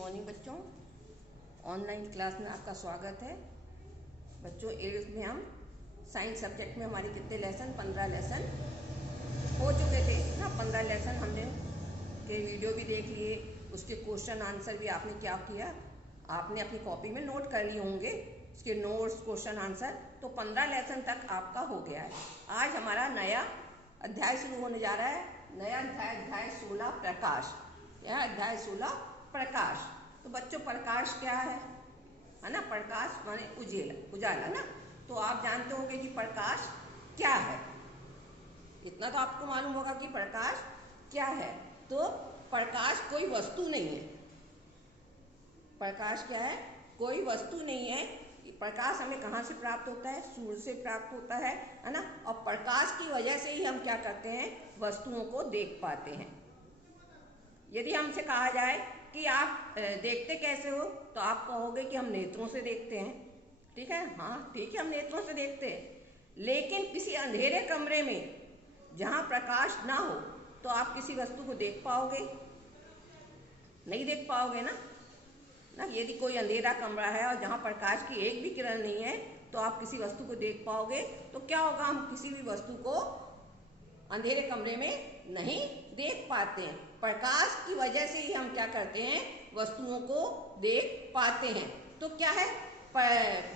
Morning बच्चों, online class में आपका स्वागत है। बच्चों 8th में हम साइंस सब्जेक्ट में हमारी कितने लेसन 15 लेसन हो चुके थे ना। 15 लेसन हमने के वीडियो भी देख लिए, उसके क्वेश्चन आंसर भी आपने क्या किया, आपने अपनी कॉपी में नोट कर लिए होंगे उसके नोट्स क्वेश्चन आंसर। तो 15 लेसन तक आपका हो गया है। आज हमारा नया अध्याय शुरू होने जा रहा है। नया अध्याय 16 प्रकाश। यह अध्याय 16 प्रकाश। तो बच्चों प्रकाश क्या है ना। प्रकाश माने उजाला ना। तो आप जानते होंगे कि प्रकाश क्या है। इतना तो आपको मालूम होगा कि प्रकाश क्या है। तो प्रकाश कोई वस्तु नहीं है। प्रकाश क्या है? कोई वस्तु नहीं है। प्रकाश हमें कहाँ से प्राप्त होता है? सूर्य से प्राप्त होता है ना। और प्रकाश की वजह से ही हम क्या करते हैं? वस्तुओं को देख पाते हैं। यदि हमसे कहा जाए कि आप देखते कैसे हो, तो आप कहोगे कि हम नेत्रों से देखते हैं। ठीक है, हाँ ठीक है, हम नेत्रों से देखते हैं। लेकिन किसी अंधेरे कमरे में जहाँ प्रकाश ना हो तो आप किसी वस्तु को देख पाओगे? नहीं देख पाओगे ना। यदि कोई अंधेरा कमरा है और जहाँ प्रकाश की एक भी किरण नहीं है तो आप किसी वस्तु को देख पाओगे? तो क्या होगा? हम किसी भी वस्तु को अंधेरे कमरे में नहीं देख पाते हैं। प्रकाश की वजह से ही हम क्या करते हैं? वस्तुओं को देख पाते हैं। तो क्या है?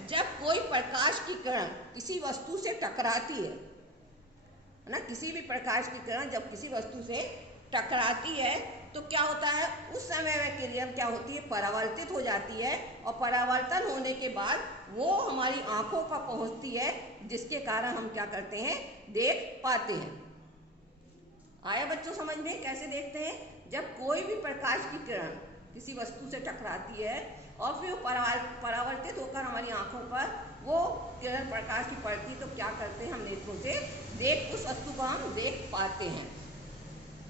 जब कोई प्रकाश की किरण किसी वस्तु से टकराती है ना, किसी भी प्रकाश की किरण जब किसी वस्तु से टकराती है तो क्या होता है? उस समय वह किरण क्या होती है? परावर्तित हो जाती है। और परावर्तन होने के बाद वो हमारी आंखों पर पहुंचती है, जिसके कारण हम क्या करते हैं? देख पाते हैं। आया बच्चों समझ में? कैसे देखते हैं? जब कोई भी प्रकाश की किरण किसी वस्तु से टकराती है और फिर परावर्तित होकर हमारी आंखों पर वो किरण प्रकाश की पड़ती, तो क्या करते हैं? हम नेत्रों से उस वस्तु को हम देख पाते हैं।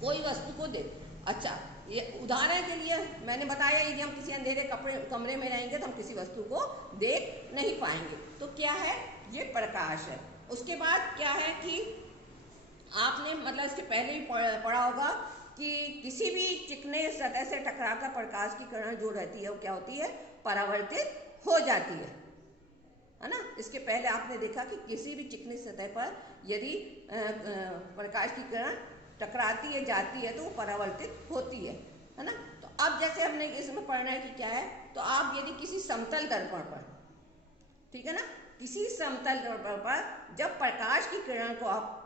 कोई वस्तु को देख। अच्छा, ये उदाहरण के लिए मैंने बताया, यदि हम किसी अंधेरे कमरे में रहेंगे तो हम किसी वस्तु को देख नहीं पाएंगे। तो क्या है? ये प्रकाश है। उसके बाद क्या है कि आपने मतलब इसके पहले ही पढ़ा होगा कि किसी भी चिकने सतह से टकराकर प्रकाश की किरण जो रहती है वो क्या होती है? परावर्तित हो जाती है ना। इसके पहले आपने देखा कि किसी भी चिकनी सतह पर यदि प्रकाश की किरण टकराती है, जाती है, तो वो परावर्तित होती है ना। तो अब जैसे हमने इसमें पढ़ना है कि क्या है, तो आप यदि किसी समतल दर्पण पर, ठीक है ना, किसी समतल दर्पण पर जब प्रकाश की किरण को आप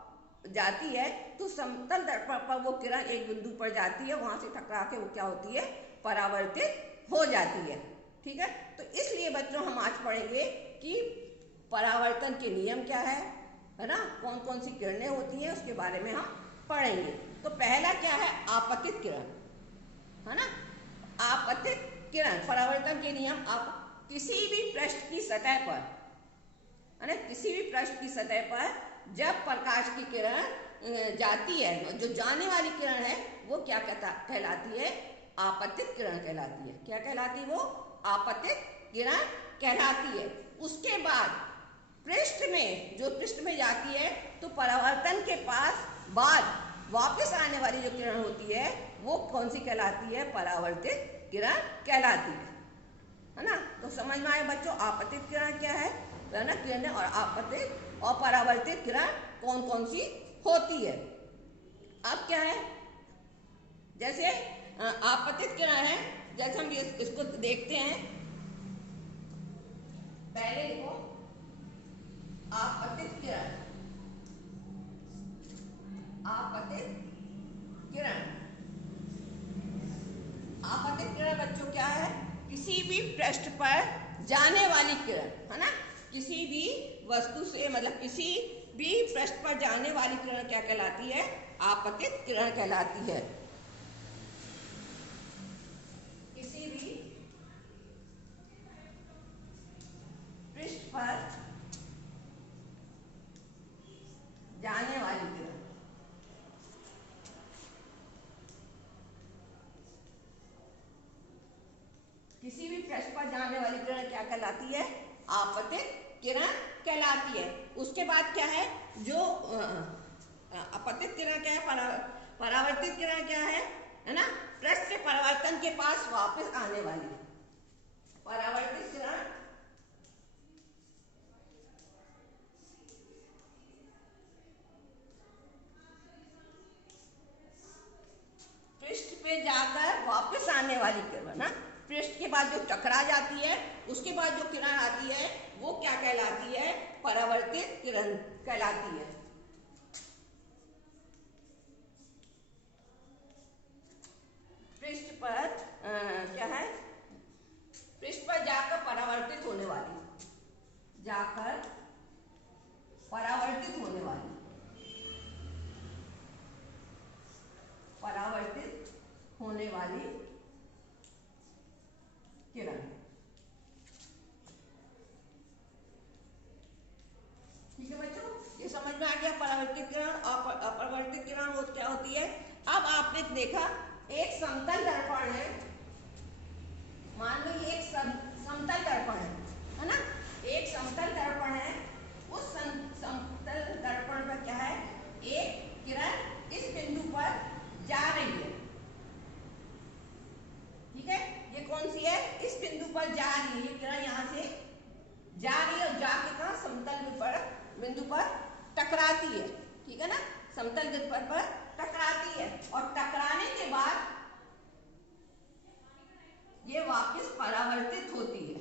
जाती है तो समतल दर्पण पर वो किरण एक बिंदु पर जाती है, वहां से टकरा के वो क्या होती है? परावर्तित हो जाती है। ठीक है, तो इसलिए बच्चों हम आज पढ़ेंगे कि परावर्तन के नियम क्या है ना, कौन कौन सी किरणें होती हैं, उसके बारे में हम पढ़ेंगे। तो पहला क्या है? आपतित किरण है ना। आपतित किरण, परावर्तन के नियम। आप किसी भी पृष्ठ की सतह पर है ना, किसी भी पृष्ठ की सतह पर जब प्रकाश की किरण जाती है, जो जाने वाली किरण है वो क्या कहलाती है? आपतित किरण कहलाती है। क्या कहलाती है वो? आपतित किरण कहलाती है। उसके बाद पृष्ठ में, जो पृष्ठ में जाती है, तो परावर्तन के बाद वापस आने वाली जो किरण होती है वो कौन सी कहलाती है? परावर्तित किरण कहलाती है ना। तो समझ में आए बच्चों आपतित किरण क्या है ना, किरण और आपतित और परावर्तित किरण कौन कौन सी होती है। अब क्या है? जैसे आपतित किरण है, जैसे हम इसको देखते हैं। पहले देखो आपतित किरण। आपतित किरण, आपतित किरण बच्चों क्या है? किसी भी पृष्ठ पर जाने वाली किरण है ना। किसी भी वस्तु से, मतलब किसी भी पृष्ठ पर जाने वाली किरण क्या कहलाती है? आपतित किरण कहलाती है। किसी भी पृष्ठ पर जाने वाली किरण, किसी भी पृष्ठ पर जाने वाली किरण क्या कहलाती है? आपतित किरण कहलाती है। उसके बाद क्या है? जो आपतित किरण क्या है? परावर्तित किरण क्या है है ना, पृष्ठ से परावर्तन के पास वापस आने वाली परावर्तित किरण पृष्ठ पे जाकर वापस आने वाली किरण ना, पृष्ठ के बाद जो टकरा जाती है उसके बाद जो किरण आती है वो क्या कहलाती है, परावर्तित किरण कहलाती है। पृष्ठ पर क्या है, पृष्ठ पर जाकर परावर्तित होने वाली, जाकर परावर्तित होने वाली, परावर्तित होने वाली किरण। ठीक है बच्चों, ये समझ में आ गया परावर्तित किरण और अपरावर्तित किरण वो क्या होती है। अब आपने देखा एक समतल दर्पण है, मान लो ये एक समतल दर्पण है ना, एक समतल दर्पण है, उस समतल दर्पण पर क्या है, एक किरण इस बिंदु पर जा रही है। ठीक है, ये कौन सी है, इस बिंदु पर जा रही है किरण, यहां से जा रही है और जाके कहां, समतल बिंदु पर टकराती है। ठीक है ना, समतल बिंदु पर टकराती है और टकराने के बाद ये वापस परावर्तित होती है,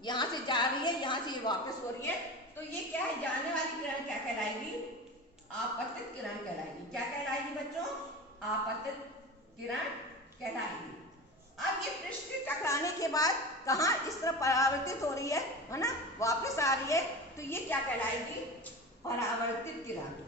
यहां से जा रही है, यहां से ये वापस हो रही है, तो ये क्या है, जाने वाली किरण क्या कहलाएगी, आपतित किरण कहलाएगी। क्या कहलाएगी बच्चों, आपतित किरण कहलाएगी। अब ये पृष्ठ से टकराने के बाद कहां इस तरह परावर्तित हो रही है ना, वापस आ रही है, तो ये क्या कहलाएगी, परावर्तित किरण।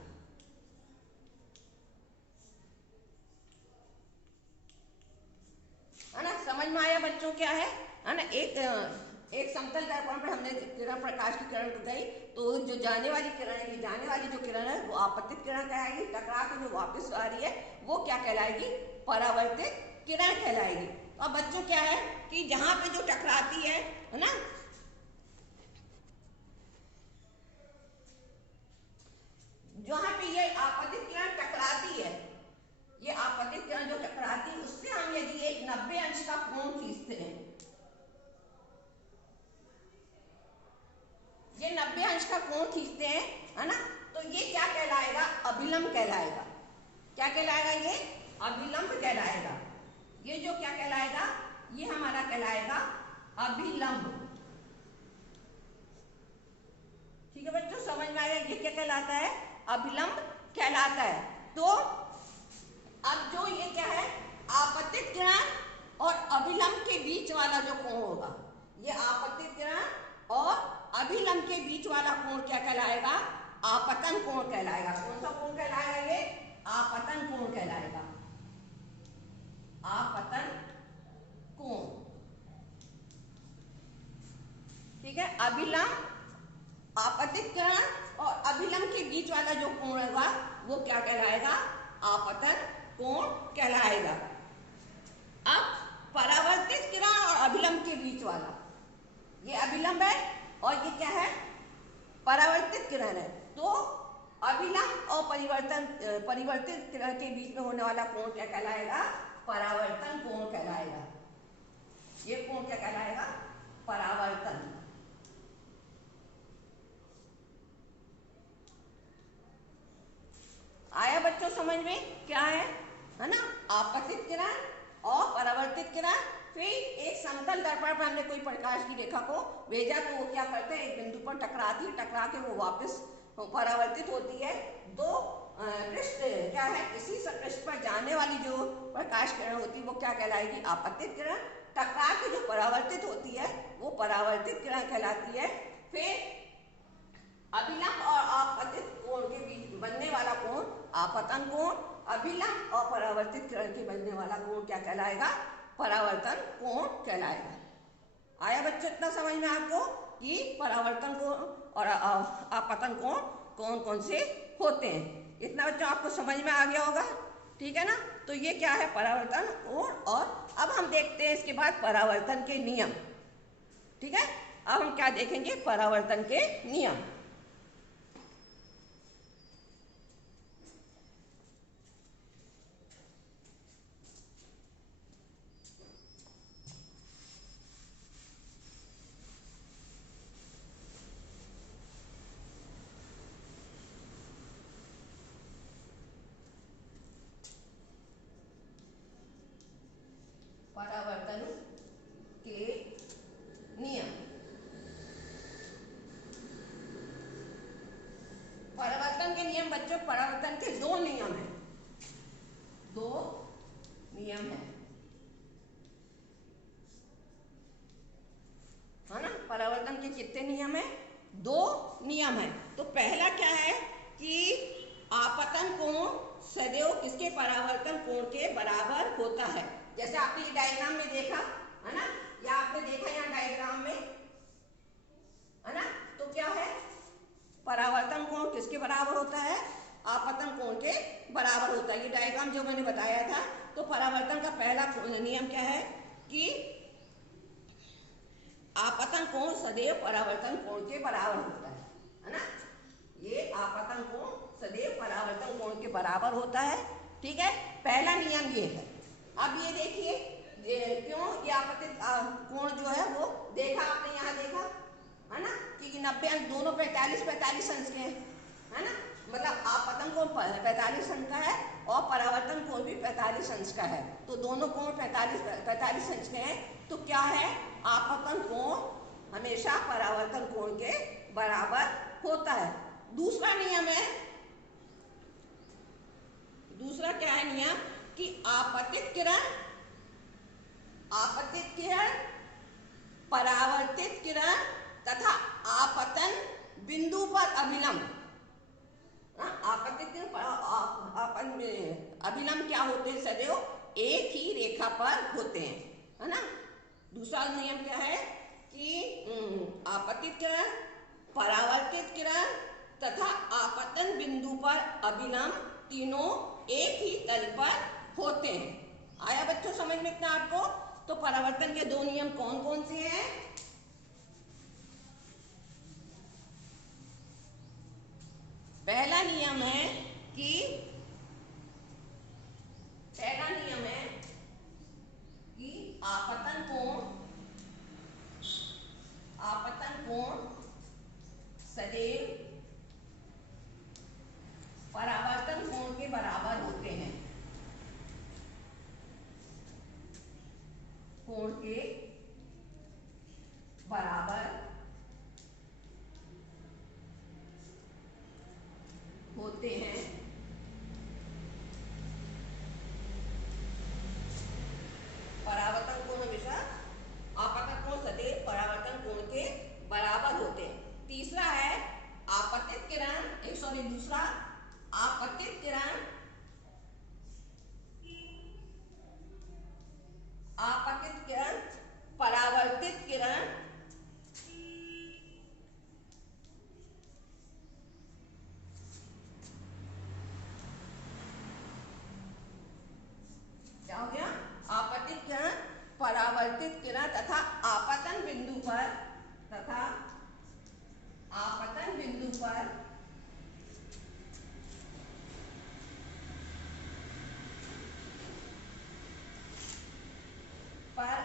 है ना, समझ में आया बच्चों क्या है ना, एक समतल दर्पण पर हमने किरण, प्रकाश की किरण गई, तो जो जाने वाली किरण है, जाने वाली जो किरण है वो आपतित किरण कहलाएगी, टकरा के जो वापस आ रही है वो क्या कहलाएगी, परावर्तित किरण कहलाएगी। अब बच्चों क्या है कि जहां पे जो टकराती है ना, जहां पे ये आपतित किरण टकराती है, ये आपतित किरण जो टकराती है उससे हम यदि एक 90 अंश का कोण खींचते हैं, ये 90 अंश का कोण खींचते हैं, है ना, तो ये क्या कहलाएगा, अभिलंब कहलाएगा। क्या कहलाएगा, ये अभिलंब कहलाएगा। ये जो क्या कहलाएगा, ये हमारा कहलाएगा अभिलंब। ठीक है बच्चों, समझ में आया, ये क्या कहलाता है, अभिलंब कहलाता है। तो अब जो ये क्या है, आपतित किरण और अभिलंब के बीच वाला जो कोण होगा, ये आपतित किरण और अभिलंब के बीच वाला कोण क्या कहलाएगा, आपतन कोण कहलाएगा। कौन सा कोण कहलाएगा, ये आपतन कोण कहलाएगा, आपतन कोण। ठीक है, अभिलंब, आपतित किरण और अभिलंब के बीच वाला जो कोण होगा वो क्या कहलाएगा, आपतन कोण कहलाएगा। अब परावर्तित किरण और अभिलंब के बीच वाला, ये अभिलंब है और ये क्या है, परावर्तित किरण है, तो अभिलंब और परिवर्तित किरण के बीच में होने वाला कोण क्या कहलाएगा, परावर्तन कोण कहलाएगा। ये कोण क्या कहलाएगा, परावर्तन। आया बच्चों समझ में क्या है ना, आपतित किरण और परावर्तित किरण। फिर एक समतल दर्पण पर हमने कोई प्रकाश की रेखा को भेजा, तो वो क्या करते हैं, एक बिंदु पर टकराती है, टकरा के वो वापस परावर्तित होती है। दो पृष्ठ क्या है, इसी पृष्ठ पर जाने वाली जो प्रकाश किरण होती है वो क्या कहलाएगी, आपतित किरण। टकरा के जो परावर्तित होती है वो परावर्तित किरण कहलाती है। फिर अभिलंब और आपतित कोण के बीच बनने वाला कोण आपतन कोण, अभिलंब और परावर्तित किरण के बनने वाला कोण क्या कहलाएगा, परावर्तन कोण कहलाएगा। आया बच्चों इतना समझ में आपको कि परावर्तन कोण और आपतन कोण कौन कौन से होते हैं, इतना बच्चों आपको समझ में आ गया होगा। ठीक है ना, तो ये क्या है, परावर्तन कोण। और अब हम देखते हैं इसके बाद परावर्तन के नियम। ठीक है, अब हम क्या देखेंगे, परावर्तन के नियम। किसके परावर्तन कोण के बराबर होता है। जैसे आपने ये डायग्राम में देखा है ना, या आपने देखा यहाँ डायग्राम में है ना, तो क्या है, परावर्तन कोण किसके बराबर होता है, आपतन कोण के बराबर होता है। ये डायग्राम जो मैंने बताया था, तो परावर्तन का पहला नियम क्या है कि आपतन कोण सदैव परावर्तन कोण के बराबर होता है ना। ये आपतन कोण सदैव परावर्तन कोण के बराबर होता है, ठीक है, पहला नियम ये है। अब ये देखिए क्यों ये आपतित कोण जो है वो देखा आपने, यहाँ देखा है ना कि 90 अंक दोनों 45 अंश के हैं, है ना, मतलब आपतन कोण 45 अंश का है और परावर्तन कोण भी 45 अंश का है, तो दोनों कोण 45 अंश के हैं। तो क्या है, आपतन कोण हमेशा परावर्तन कोण के बराबर होता है। दूसरा नियम है, दूसरा क्या है नियम कि आपतित किरण परावर्तित किरण तथा आपतन बिंदु पर अभिलंब, आपतित किरण अभिलंब क्या होते हैं, सदैव एक ही रेखा पर होते हैं, है ना। दूसरा नियम क्या है कि आपतित किरण परावर्तित किरण तथा आपतन बिंदु पर अभिलंब तीनों एक ही तल पर होते हैं। आया बच्चों समझ में इतना आपको। तो परावर्तन के दो नियम कौन कौन से हैं, पहला नियम है कि आपतन कोण सदैव परावर्तन कोण के बराबर होते हैं, कोण के बराबर होते हैं। परावर्तन कोण हमेशा आपतन कोण सदैव परावर्तन कोण के बराबर होते हैं। तीसरा है आपतित किरण, दूसरा आपतित किरण परावर्तित किरण क्या हो गया, आपतित किरण परावर्तित किरण तथा आपतन बिंदु पर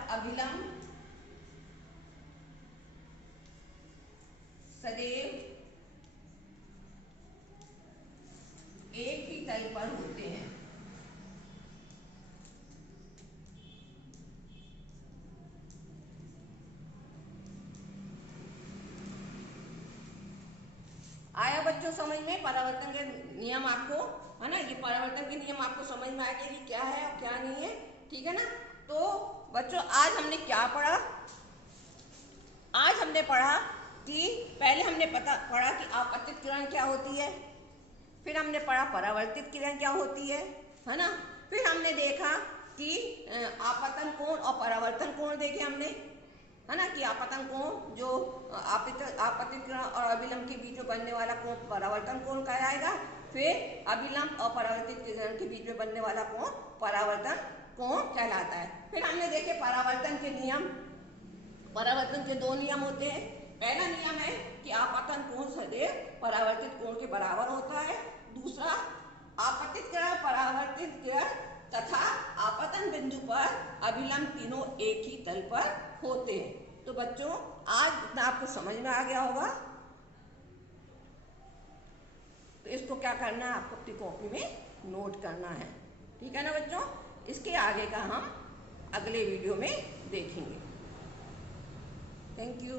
अभिलंब सदैव एक ही तल पर होते हैं। आया बच्चों समझ में परावर्तन के नियम आपको, है ना, ये परावर्तन के नियम आपको समझ में आ गया कि क्या है और क्या नहीं है, ठीक है ना। तो बच्चों आज हमने क्या पढ़ा, आज हमने पढ़ा कि पहले हमने पढ़ा कि आपतित किरण क्या होती है, फिर हमने पढ़ा परावर्तित किरण क्या होती है ना, फिर हमने देखा कि आपतन कोण और परावर्तन कोण देखे हमने, है ना, कि आपतन कोण जो आपतित किरण और अभिलंब के बीच में बनने वाला कोण परावर्तन कोण कहलाएगा, फिर अभिलंब और परावर्तित किरण के बीच में बनने वाला कोण परावर्तन कोण कहलाता है। फिर हमने देखे परावर्तन के नियम, परावर्तन के दो नियम होते हैं। पहला नियम है कि आपतन कोण सदैव परावर्तित कोण के बराबर होता है। दूसरा, आपतित किरण परावर्तित किरण तथा आपतन बिंदु पर अभिलंब तीनों एक ही तल पर होते हैं। तो बच्चों आज इतना आपको समझ में आ गया होगा। तो इसको क्या करना है, आपको अपनी कॉपी में नोट करना है, ठीक है ना बच्चों। इसके आगे का हम अगले वीडियो में देखेंगे। Thank you.